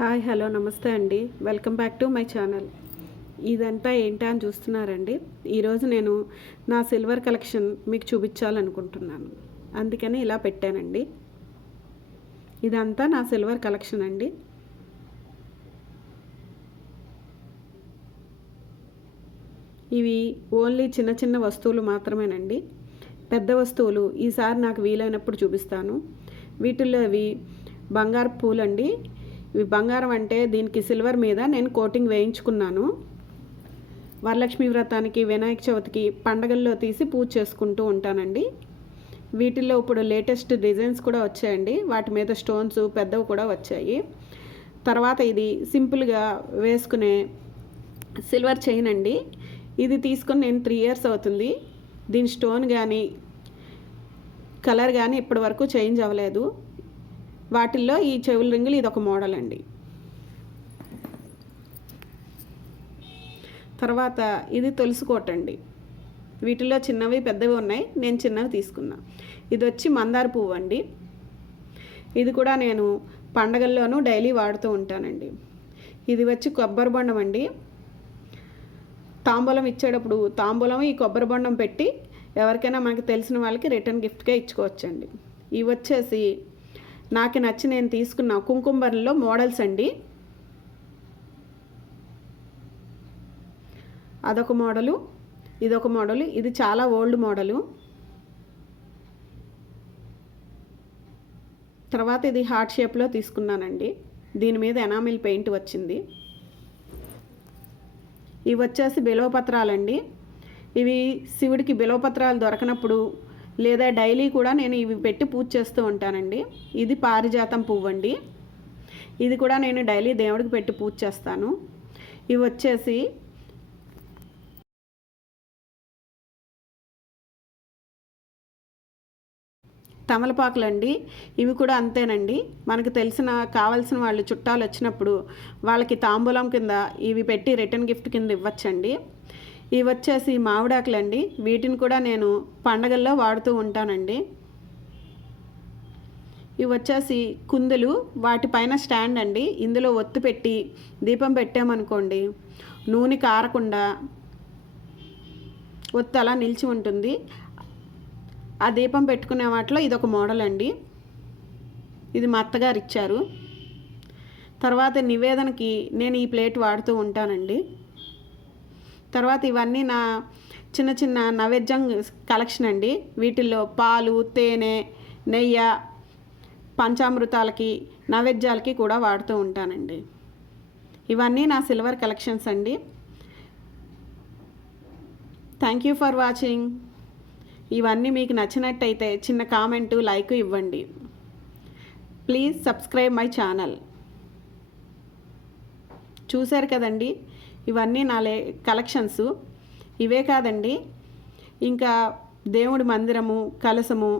Hi hello నమస్తే అండి. Welcome back to my channel. ఇదంతా ఏంటా అని చూస్తున్నారండి. ఈరోజు నేను నా సిల్వర్ కలెక్షన్ మీకు చూపించాలనుకుంటున్నాను. అందుకని ఇలా పెట్టానండి. ఇదంతా నా సిల్వర్ కలెక్షన్ అండి. ఇవి ఓన్లీ చిన్న చిన్న వస్తువులు మాత్రమేనండి. పెద్ద వస్తువులు ఈసారి నాకు వీలైనప్పుడు చూపిస్తాను. వీటిల్లో ఇవి బంగారు పూలండి. ఇవి బంగారం అంటే దీనికి సిల్వర్ మీద నేను కోటింగ్ వేయించుకున్నాను. వరలక్ష్మి వ్రతానికి, వినాయక చవితికి, పండగల్లో తీసి పూజ చేసుకుంటూ ఉంటానండి. వీటిల్లో ఇప్పుడు లేటెస్ట్ డిజైన్స్ కూడా వచ్చాయండి. వాటి మీద స్టోన్స్ పెద్దవి కూడా వచ్చాయి. తర్వాత ఇది సింపుల్గా వేసుకునే సిల్వర్ చైన్ అండి. ఇది తీసుకొని నేను 3 years అవుతుంది. దీని స్టోన్ కానీ కలర్ కానీ ఇప్పటి వరకు చేంజ్ అవ్వలేదు. వాటిల్లో ఈ చెవుల రింగులు ఇది ఒక మోడల్ అండి. తర్వాత ఇది తులసి కోట అండి. వీటిల్లో చిన్నవి పెద్దవి ఉన్నాయి. నేను చిన్నవి తీసుకున్నా. ఇది వచ్చి మందార పువ్వు అండి. ఇది కూడా నేను పండగల్లోనూ డైలీ వాడుతూ ఉంటానండి. ఇది వచ్చి కొబ్బరి బొండం అండి. తాంబూలం ఇచ్చేటప్పుడు తాంబూలం ఈ కొబ్బరి బొండం పెట్టి ఎవరికైనా మనకు తెలిసిన వాళ్ళకి రిటర్న్ గిఫ్ట్గా ఇచ్చుకోవచ్చండి. ఇవి వచ్చేసి నాకు నచ్చి నేను తీసుకున్న కుంకుమలో మోడల్స్ అండి. అదొక మోడలు, ఇదొక మోడలు. ఇది చాలా ఓల్డ్ మోడలు. తర్వాత ఇది హార్ట్ షేప్లో తీసుకున్నానండి. దీని మీద ఎనామిల్ పెయింట్ వచ్చింది. ఇవి వచ్చేసి బిల్వపత్రాలండి. ఇవి శివుడికి బిల్వపత్రాలు దొరకనప్పుడు లేదా డైలీ కూడా నేను ఇవి పెట్టి పూజ చేస్తూ ఉంటానండి. ఇది పారిజాతం పువ్వు అండి. ఇది కూడా నేను డైలీ దేవుడికి పెట్టి పూజ చేస్తాను. ఇవి వచ్చేసి తమలపాకులండి. ఇవి కూడా అంతేనండి. మనకు కావాల్సిన వాళ్ళు చుట్టాలు వచ్చినప్పుడు వాళ్ళకి తాంబూలం కింద ఇవి పెట్టి రిటర్న్ గిఫ్ట్ కింద ఇవ్వచ్చండి. ఇవి వచ్చేసి మామిడాకులండి. వీటిని కూడా నేను పండగల్లో వాడుతూ ఉంటానండి. ఇవి వచ్చేసి కుందులు, వాటిపైన స్టాండ్ అండి. ఇందులో ఒత్తి పెట్టి దీపం పెట్టామనుకోండి నూనె కారకుండా ఒత్తి అలా నిలిచి ఉంటుంది. ఆ దీపం పెట్టుకునే వాటిలో ఇదొక మోడల్ అండి. ఇది మా అత్తగారు ఇచ్చారు. తర్వాత నివేదనకి నేను ఈ ప్లేట్ వాడుతూ ఉంటానండి. తర్వాత ఇవన్నీ నా చిన్న చిన్న నైవేద్యం కలెక్షన్ అండి. వీటిల్లో పాలు, తేనె, నెయ్యి, పంచామృతాలకి, నైవేద్యాలకి కూడా వాడుతూ ఉంటానండి. ఇవన్నీ నా సిల్వర్ కలెక్షన్స్ అండి. Thank you for watching. ఇవన్నీ మీకు నచ్చినట్టయితే చిన్న కామెంటు, లైక్ ఇవ్వండి. Please subscribe my channel. చూశారు కదండి, ఇవన్నీ నా కలెక్షన్స్. ఇవే కాదండి, ఇంకా దేవుడి మందిరము, కలసము,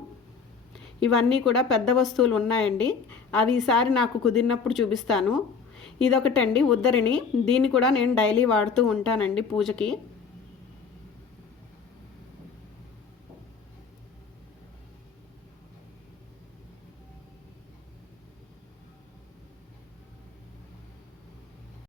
ఇవన్నీ కూడా పెద్ద వస్తువులు ఉన్నాయండి. అవి ఈసారి నాకు కుదిరినప్పుడు చూపిస్తాను. ఇదొకటండి ఉద్దరిని. దీన్ని కూడా నేను డైలీ వాడుతూ ఉంటానండి పూజకి.